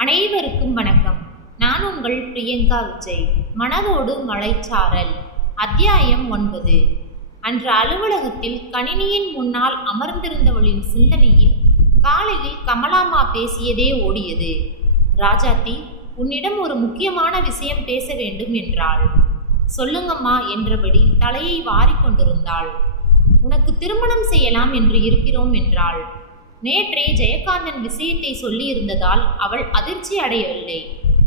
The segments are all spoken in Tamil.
அனைவருக்கும் வணக்கம். நான் உங்கள் பிரியங்கா விஜய். மனதோடு மலைச்சாரல். அத்தியாயம் ஒன்பது. அன்று அலுவலகத்தில் கணினியின் முன்னால் அமர்ந்திருந்தவளின் சிந்தனையில் காலையில் கமலாமா பேசியதே ஓடியது. ராஜாத்தி உன்னிடம் ஒரு முக்கியமான விஷயம் பேச வேண்டும் என்றாள். சொல்லுங்கம்மா என்றபடி தலையை வாரிக்கொண்டிருந்தாள். உனக்கு திருமணம் செய்யலாம் என்று இருக்கிறோம் என்றாள். நேற்றே ஜெயகாந்தன் விஷயத்தை சொல்லியிருந்ததால் அவள் அதிர்ச்சி அடையவில்லை.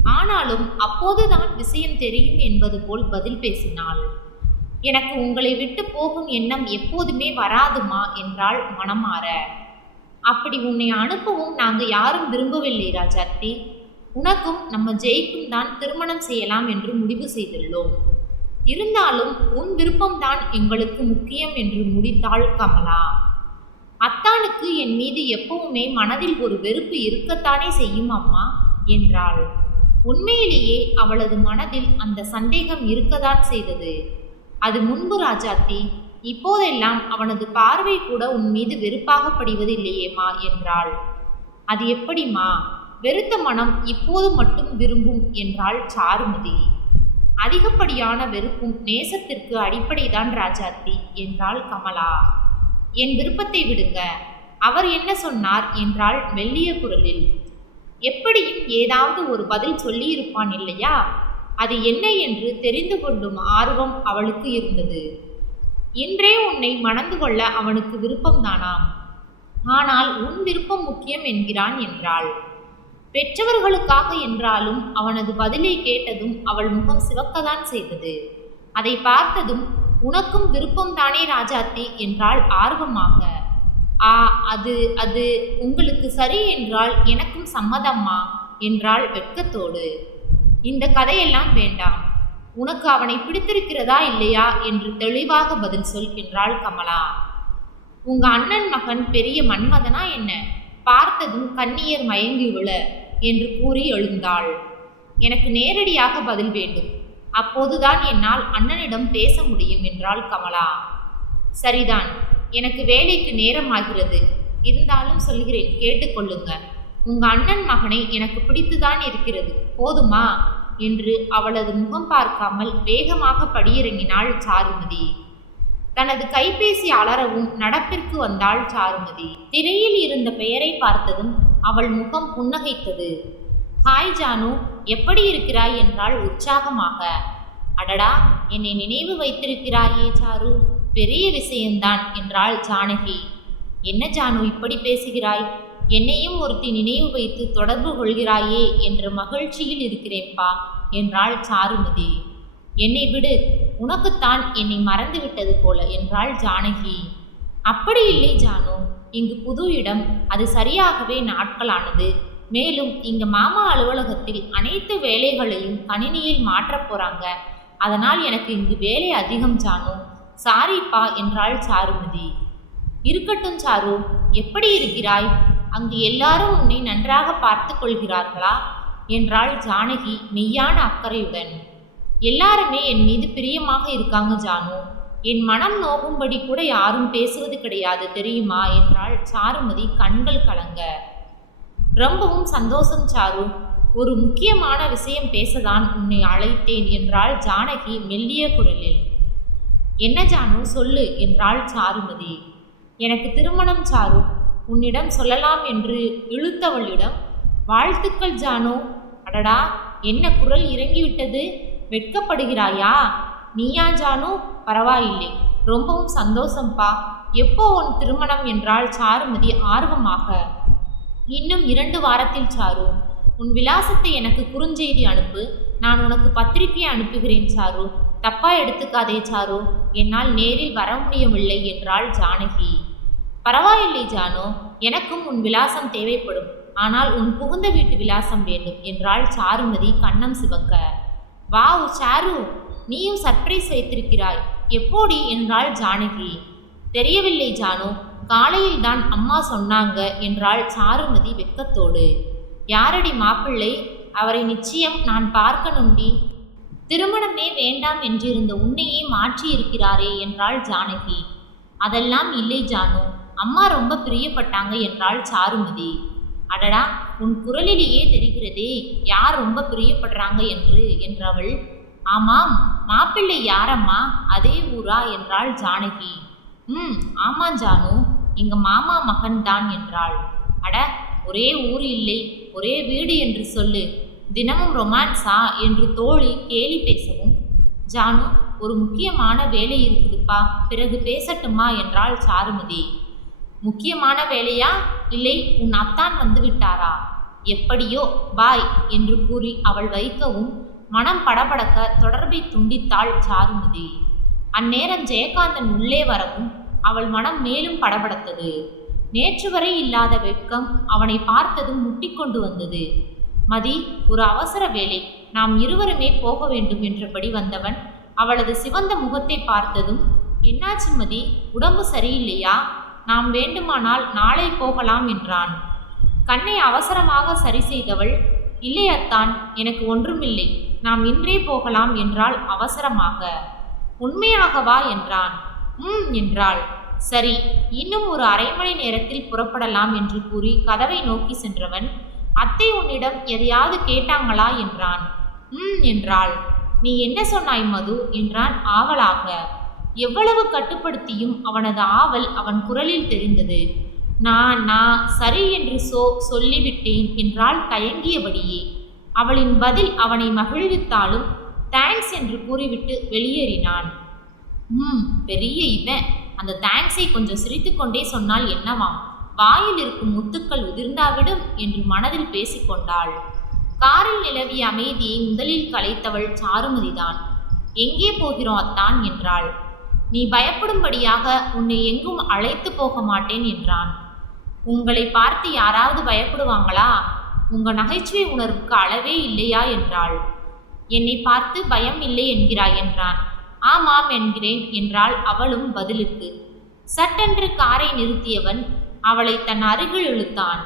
ஆனாலும் அப்போதுதான் விஷயம் தெரியும் என்பது போல் பதில் பேசினாள். எனக்கு உங்களை விட்டு போகும் எண்ணம் எப்போதுமே வராதுமா? என்றாள் மனமாற. அப்படி உன்னை அனுப்பவும் நாங்கள் யாரும் விரும்பவில்லை ராஜாத்தி உனக்கும் நம்ம ஜெய்க்கும் தான் திருமணம் செய்யலாம் என்று முடிவு செய்துள்ளோம். இருந்தாலும் உன் விருப்பம்தான் எங்களுக்கு முக்கியம் என்று முடித்தாள் கமலா. அத்தானுக்கு என் மீது எப்பவுமே மனதில் ஒரு வெறுப்பு இருக்கத்தானே செய்யும் அம்மா? என்றாள். உண்மையிலேயே அவளது மனதில் அந்த சந்தேகம் இருக்கதான் செய்தது. அது முன்பு ராஜாத்தி இப்போதெல்லாம் அவனது பார்வை கூட உன் மீது வெறுப்பாக படிவதில்லையேம்மா? என்றாள். அது எப்படிம்மா? வெறுத்த மனம் இப்போது மட்டும் விரும்பும் என்றாள் சாருமதி. அதிகப்படியான வெறுப்பும் நேசத்திற்கு அடிப்படைதான் ராஜாத்தி என்றாள் கமலா. என் விருப்பத்தை விடுங்க. அவர் என்ன சொன்னார் என்றாள் மெல்லிய குரலில். எப்படியும் ஏதாவது ஒரு பதில் சொல்லியிருப்பான் இல்லையா? அது என்ன என்று தெரிந்து கொள்ளும் ஆர்வம் அவளுக்கு இருந்தது. இன்றே உன்னை மணந்து கொள்ள அவனுக்கு விருப்பம்தானாம். ஆனால் உன் விருப்பம் முக்கியம் என்கிறான் என்றாள். பெற்றவர்களுக்காக என்றாலும் அவனது பதிலை கேட்டதும் அவள் முகம் சிவக்கதான் செய்தது. அதை பார்த்ததும் உனக்கும் விருப்பம்தானே ராஜாத்தி என்றாள் ஆர்வமாக. ஆ அது அது உங்களுக்கு சரி என்றால் எனக்கும் சம்மதம்மா என்றாள் வெட்கத்தோடு. இந்த கதையெல்லாம் வேண்டாம். உனக்கு அவனை பிடித்திருக்கிறதா இல்லையா என்று தெளிவாக பதில் சொல் என்றாள் கமலா. உங்க அண்ணன் மகன் பெரிய மன்மதனா என்ன? பார்த்ததும் கண்ணியர் மயங்கி விழ என்று கூறி எழுந்தாள். எனக்கு நேரடியாக பதில் வேண்டும். அப்போதுதான் என்னால் அண்ணனிடம் பேச முடியும் என்றாள் கமலா. சரிதான் எனக்கு வேலைக்கு நேரம் ஆகிறது இருந்தாலும் சொல்கிறேன் கேட்டுக்கொள்ளுங்க உங்க அண்ணன் மகனை எனக்கு பிடித்துதான் இருக்கிறது. போதுமா? என்று அவளது முகம் பார்க்காமல் வேகமாக படியிறங்கினாள் சாருமதி. தனது கைபேசி அலறவும் நடப்பிற்கு வந்தாள் சாருமதி. திரையில் இருந்த பெயரை பார்த்ததும் அவள் முகம் புன்னகைத்தது. ஹாய் ஜானு எப்படி இருக்கிறாய்? என்றாள் உற்சாகமாக. அடடா என்னை நினைவு வைத்திருக்கிறாயே சாரு பெரிய விஷயம்தான் என்றாள் ஜானகி. என்ன ஜானு இப்படி பேசுகிறாய்? என்னையும் ஒருத்தி நினைவு வைத்து தொடர்பு கொள்கிறாயே என்று மகிழ்ச்சியில் இருக்கிறேன்பா என்றாள் சாருமதி. என்னை விடு உனக்குத்தான் என்னை மறந்து விட்டது போல என்றாள் ஜானகி. அப்படி இல்லை ஜானு இங்கு புது இடம் அது சரியாகவே நாட்களானது. மேலும் இங்க மாமா அலுவலகத்தில் அனைத்து வேலைகளையும் கணினியில் மாற்றப் போறாங்க. அதனால் எனக்கு இங்கு வேலை அதிகம் ஜானு. சாரிப்பா என்றாள் சாருமதி. இருக்கட்டும் சாரு எப்படி இருக்கிறாய்? அங்கு எல்லாரும் உன்னை நன்றாக பார்த்து கொள்கிறார்களா? என்றாள் ஜானகி மெய்யான அக்கறையுடன். எல்லாருமே என் மீது பிரியமாக இருக்காங்க ஜானு. என் மனம் நோகும்படி கூட யாரும் பேசுவது கிடையாது தெரியுமா? என்றாள் சாருமதி கண்கள் கலங்க. ரொம்பவும் சந்தோஷம் சாரு. ஒரு முக்கியமான விஷயம் பேசதான் உன்னை அழைத்தேன் என்றாள் ஜானகி மெல்லிய குரலில். என்ன ஜானு சொல்லு என்றாள் சாருமதி. எனக்கு திருமணம் சாரு. உன்னிடம் சொல்லலாம் என்று இழுத்தவளிடம் வாழ்த்துக்கள் ஜானு. அடடா என்ன குரல் இறங்கிவிட்டது? வெட்கப்படுகிறாயா? நீயா ஜானு? பரவாயில்லை. ரொம்பவும் சந்தோஷம்பா. எப்போ உன் திருமணம்? என்றால் சாருமதி ஆர்வமாக. இன்னும் இரண்டு வாரத்தில் சாரு. உன் விலாசத்தை எனக்கு குறுஞ்செய்தி அனுப்பு நான் உனக்கு பத்திரிகையை அனுப்புகிறேன் சாரு. தப்பா எடுத்துக்காதே சாரு. என்னால் நேரில் வர முடியவில்லை என்றாள் ஜானகி. பரவாயில்லை ஜானு எனக்கும் உன் விலாசம் தேவைப்படும். ஆனால் உன் புகுந்த வீட்டு விலாசம் வேண்டும் என்றாள் சாருமதி கண்ணம் சிவக்க. வாவ் சாரு நீயும் சர்ப்ரைஸ் வைத்திருக்கிறாய். எப்போடி? என்றாள் ஜானகி. தெரியவில்லை ஜானு காலையில் தான் அம்மா சொன்னாங்க என்றாள் சாருமதி வெக்கத்தோடு யாரடி மாப்பிள்ளை? அவரை நிச்சயம் நான் பார்க்கணும்டி. திருமணமே வேண்டாம் என்றிருந்த உன்னையே மாற்றி இருக்கிறாரே என்றாள் ஜானகி. அதெல்லாம் இல்லை ஜானு. அம்மா ரொம்ப பிரியப்பட்டாங்க என்றாள் சாருமதி. அடடா உன் குரலிலேயே தெரிகிறதே யார் ரொம்ப பிரியப்படுறாங்க என்று என்றவள். ஆமாம் மாப்பிள்ளை யாரம்மா? அதே ஊரா? என்றாள் ஜானகி. ம் ஆமாம் ஜானு. எங்க மாமா மகன் தான் என்றாள். அட ஒரே ஊர் இல்லை ஒரே வீடு என்று சொல்லு. தினமும் ரொமான்ஸா? என்று தோழி கேலி பேசவும். ஜானு ஒரு முக்கியமான வேலை இருக்குதுப்பா பிறகு பேசட்டுமா? என்றாள் சாருமதி. முக்கியமான வேலையா? இல்லை உன் அத்தான் வந்து விட்டாரா? எப்படியோ பாய் என்று கூறி அவள் வைக்கவும் மனம் படபடக்க தொடர்பை துண்டித்தாள் சாருமதி. அந்நேரம் ஜெயகாந்தன் உள்ளே வரவும் அவள் மனம் மேலும் படபடத்தது. நேற்று வரை இல்லாத வெட்கம் அவனை பார்த்ததும் முட்டிக்கொண்டு வந்தது. மதி ஒரு அவசர வேலை நாம் இருவருமே போக வேண்டும் என்றபடி வந்தவன் அவளது சிவந்த முகத்தை பார்த்ததும் என்னாச்சு மதி? உடம்பு சரியில்லையா? நாம் வேண்டுமானால் நாளை போகலாம் என்றான். கண்ணை அவசரமாக சரி செய்தவள்? இல்லை அத்தான் எனக்கு ஒன்றுமில்லை. நாம் இன்றே போகலாம் என்றால் அவசரமாக. உண்மையாகவா? என்றான். ம் என்றாள். சரி இன்னும் ஒரு அரை மணி நேரத்தில் புறப்படலாம் என்று கூறி கதவை நோக்கி சென்றவன் அத்தை உன்னிடம் எதையாவது கேட்டாங்களா என்றான். ம் என்றாள். நீ என்ன சொன்னாய் மது என்றான் ஆவலாக. எவ்வளவு கட்டுப்படுத்தியும் அவனது ஆவல் அவன் குரலில் தெரிந்தது. நான் நான் சரி என்று சோ சொல்லிவிட்டேன் என்றால் தயங்கியபடியே. அவளின் பதில் அவனை மகிழ்வித்தாலும் தேங்க்ஸ் என்று கூறிவிட்டு வெளியேறினான். ம் பெரிய இவன் அந்த தேங்க்ஸை கொஞ்சம் சிரித்துக்கொண்டே சொன்னால் என்னவாம். வாயில் இருக்கும் முத்துக்கள் உதிர்ந்தாவிடும் என்று மனதில் பேசிக்கொண்டாள் காரில் நிலவிய அமைதியை முதலில் கலைத்தவள் சாருமதிதான். எங்கே போகிறோம் அத்தான்? என்றாள். நீ பயப்படும்படியாக உன்னை எங்கும் அழைத்து போக மாட்டேன் என்றான். உங்களை பார்த்து யாராவது பயப்படுவாங்களா? உங்க நகைச்சுவை உணர்வுக்கு அளவே இல்லையா? என்றாள். என்னை பார்த்து பயம் இல்லை என்கிறாய் என்றான். ஆமாம் என்கிறேன் என்றாள் அவளும் பதிலுக்கு. சட்டென்று காரை நிறுத்தியவன் அவளை தன் அருகில் இழுத்தான்.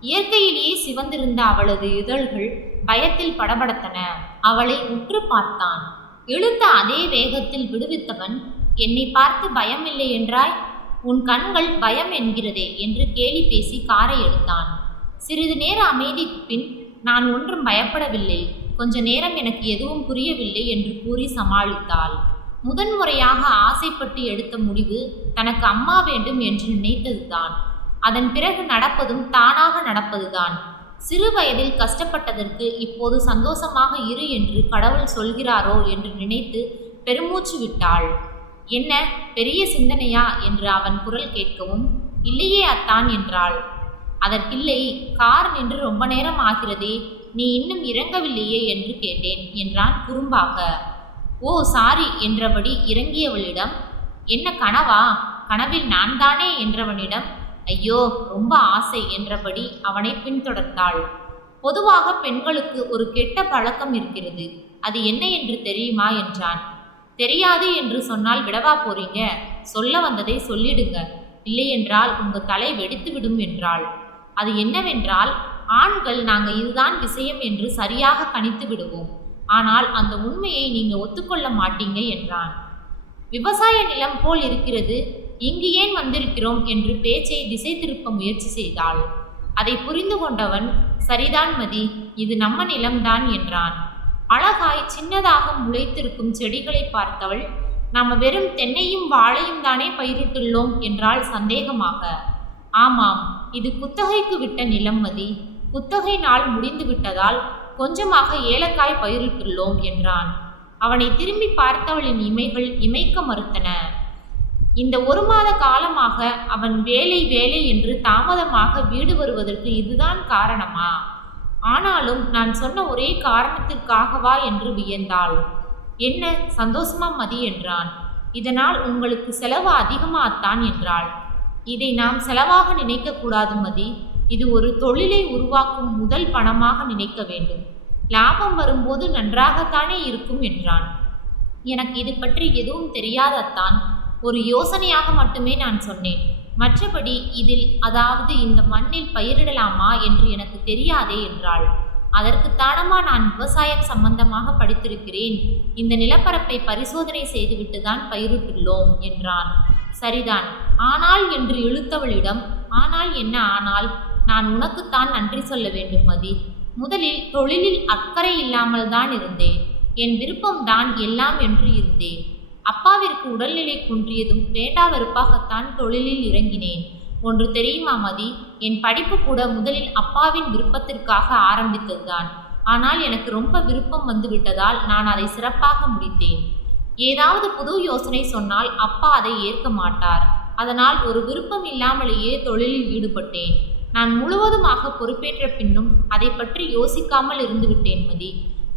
இயற்கையிலேயே சிவந்திருந்த அவளது இதழ்கள் பயத்தில் படபடத்தன. அவளை உற்று பார்த்தான். இழுத்த அதே வேகத்தில் விடுவித்தவன் என்னை பார்த்து பயம் இல்லை என்றாய்? உன் கண்கள் பயம் என்கிறதே என்று கேலி பேசி காரை எடுத்தான். சிறிது நேர அமைதிக்கு பின் நான் ஒன்றும் பயப்படவில்லை. கொஞ்ச நேரம் எனக்கு எதுவும் புரியவில்லை என்று கூறி சமாளித்தாள். முதன்முறையாக ஆசைப்பட்டு எடுத்த முடிவு தனக்கு அம்மா வேண்டும் என்று நினைத்ததுதான். அதன் பிறகு நடப்பதும் தானாக நடப்பதுதான். சிறு வயதில் கஷ்டப்பட்டதற்கு இப்போது சந்தோஷமாக இரு என்று கடவுள் சொல்கிறாரோ என்று நினைத்து பெருமூச்சு விட்டாள். என்ன பெரிய சிந்தனையா? என்று அவன் குரல் கேட்கவும் இல்லையே அத்தான் என்றாள். அதற்கில்லை கார் நின்று ரொம்ப நேரம் ஆகிறதே நீ இன்னும் இறங்கவில்லையே என்று கேட்டேன் என்றான் குறும்பாக. ஓ சாரி என்றபடி இறங்கியவளிடம் என்ன கனவா? கனவில் நான் தானே என்றவனிடம் ஐயோ ரொம்ப ஆசை என்றபடி அவனை பின்தொடர்ந்தாள். பொதுவாக பெண்களுக்கு ஒரு கெட்ட பழக்கம் இருக்கிறது. அது என்ன என்று தெரியுமா? என்றான். தெரியாது என்று சொன்னால் விடவா போறீங்க? சொல்ல வந்ததை சொல்லிடுங்க. இல்லையென்றால் உங்க தலை வெடித்து விடும் என்றாள். அது என்னவென்றால் ஆண்கள் நாங்கள் இதுதான் விஷயம் என்று சரியாக கணித்து விடுவோம். ஆனால் அந்த உண்மையை நீங்கள் ஒத்துக்கொள்ள மாட்டீங்க என்றான். விவசாய நிலம் போல் இருக்கிறது இங்கு ஏன் வந்திருக்கிறோம் என்று பேச்சை திசை திருப்ப முயற்சி செய்தாள். அதை புரிந்து கொண்டவன் சரிதான் மதி இது நம்ம நிலம்தான் என்றான். அழகாய் சின்னதாக முளைத்திருக்கும் செடிகளை பார்த்தவள் நாம் வெறும் தென்னையும் வாழையும் தானே பயிரிட்டுள்ளோம் என்றால் சந்தேகமாக. ஆமாம் இது குத்தகைக்கு விட்ட நிலம் மதி குத்தகை நாள் முடிந்து விட்டதால் கொஞ்சமாக ஏலக்காய் பயிரிட்டுள்ளோம் என்றான். அவனை திரும்பி பார்த்தவளின் இமைகள் இமைக்க மறுத்தன. இந்த ஒரு மாத காலமாக அவன் வேலை வேலை என்று தாமதமாக வீடு வருவதற்கு இதுதான் காரணமா? ஆனாலும் நான் சொன்ன ஒரே காரணத்திற்காகவா என்று வியந்தாள். என்ன சந்தோஷமா மதி என்றான். இதனால் உங்களுக்கு செலவு அதிகமாகத்தான் என்றாள். இதை நாம் செலவாக நினைக்கக்கூடாது மதி. இது ஒரு தொழிலை உருவாக்கும் முதல் பணமாக நினைக்க வேண்டும். லாபம் வரும்போது நன்றாகத்தானே இருக்கும் என்றான். எனக்கு இது பற்றி எதுவும் தெரியாதத்தான் ஒரு யோசனையாக மட்டுமே நான் சொன்னேன். மற்றபடி இதில் அதாவது இந்த மண்ணில் பயிரிடலாமா என்று எனக்கு தெரியாதே என்றாள். அதற்கு தானமா நான் விவசாயம் சம்பந்தமாக படித்திருக்கிறேன். இந்த நிலப்பரப்பை பரிசோதனை செய்துவிட்டு தான் பயிரிட்டுள்ளோம் என்றான். சரிதான். ஆனால் என்று இழுத்தவளிடம் ஆனால் என்ன ஆனால்? நான் உனக்குத்தான் நன்றி சொல்ல வேண்டும் மதி. முதலில் தொழிலில் அக்கறை இல்லாமல் தான் இருந்தேன். என் விருப்பம்தான் எல்லாம் என்று இருந்தேன். அப்பாவிற்கு உடல்நிலை குன்றியதும் வேண்டா வெறுப்பாகத்தான் தொழிலில் இறங்கினேன். ஒன்று தெரியுமா மதி? என் படிப்பு கூட முதலில் அப்பாவின் விருப்பத்திற்காக ஆரம்பித்ததுதான். ஆனால் எனக்கு ரொம்ப விருப்பம் வந்துவிட்டதால் நான் அதை சிறப்பாக முடித்தேன். ஏதாவது புது யோசனை சொன்னால் அப்பா அதை ஏற்க மாட்டார். அதனால் ஒரு விருப்பம் இல்லாமலேயே தொழிலில் ஈடுபட்டேன். நான் முழுவதுமாக பொறுப்பேற்ற பின்னும் அதை பற்றி யோசிக்காமல் இருந்துவிட்டேன் மதி.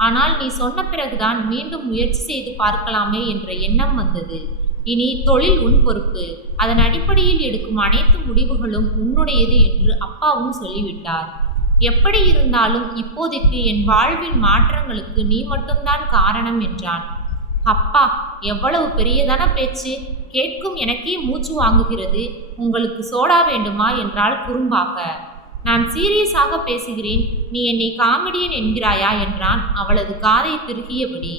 ஆனால் நீ சொன்ன பிறகுதான் மீண்டும் முயற்சி செய்து பார்க்கலாமே என்ற எண்ணம் வந்தது. இனி தொழில் உன் பொறுப்பு. அதன் அடிப்படையில் எடுக்கும் அனைத்து முடிவுகளும் உன்னுடையது என்று அப்பாவும் சொல்லிவிட்டார். எப்படி இருந்தாலும் இப்போதைக்கு என் வாழ்வின் மாற்றங்களுக்கு நீ மட்டும்தான் காரணம் என்றான். அப்பா எவ்வளவு பெரியதான பேச்சு. கேட்கும் எனக்கே மூச்சு வாங்குகிறது. உங்களுக்கு சோடா வேண்டுமா என்றால் குறும்பாக. நான் சீரியஸாக பேசுகிறேன். நீ என்னை காமெடியன் என்கிறாயா? என்றான் அவளது காதை திருகியபடி.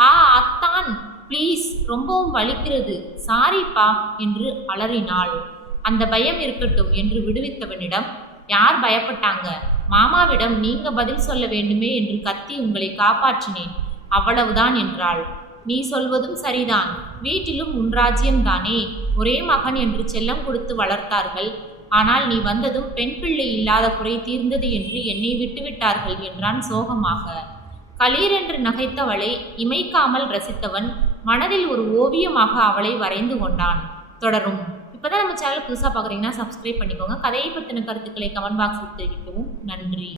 ஆ அத்தான். ப்ளீஸ் ரொம்பவும் வலிக்கிறது. சாரிப்பா என்று அலறினாள். அந்த பயம் இருக்கட்டும் என்று விடுவித்தவனிடம் யார் பயப்பட்டாங்க? மாமாவிடம் நீங்க பதில் சொல்ல வேண்டுமே என்று கத்தி உங்களை காப்பாற்றினேன். அவ்வளவுதான் என்றாள். நீ சொல்வதும் சரிதான். வீட்டிலும் உன் ராஜ்யம்தானே. ஒரே மகன் என்று செல்லம் கொடுத்து வளர்த்தார்கள். ஆனால் நீ வந்ததும் பெண் பிள்ளை இல்லாத குறை தீர்ந்தது என்று என்னை விட்டுவிட்டார்கள் என்றான் சோகமாக. களீர் என்று நகைத்தவளை இமைக்காமல் ரசித்தவன் மனதில் ஒரு ஓவியமாக அவளை வரைந்து கொண்டான். தொடரும். இப்போதான் நம்ம சேனல் புதுசாக பார்க்குறீங்கன்னா சப்ஸ்கிரைப் பண்ணிக்கோங்க. கதையை பற்றின கருத்துக்களை கமெண்ட் பாக்ஸில் தெரிவிக்கவும். நன்றி.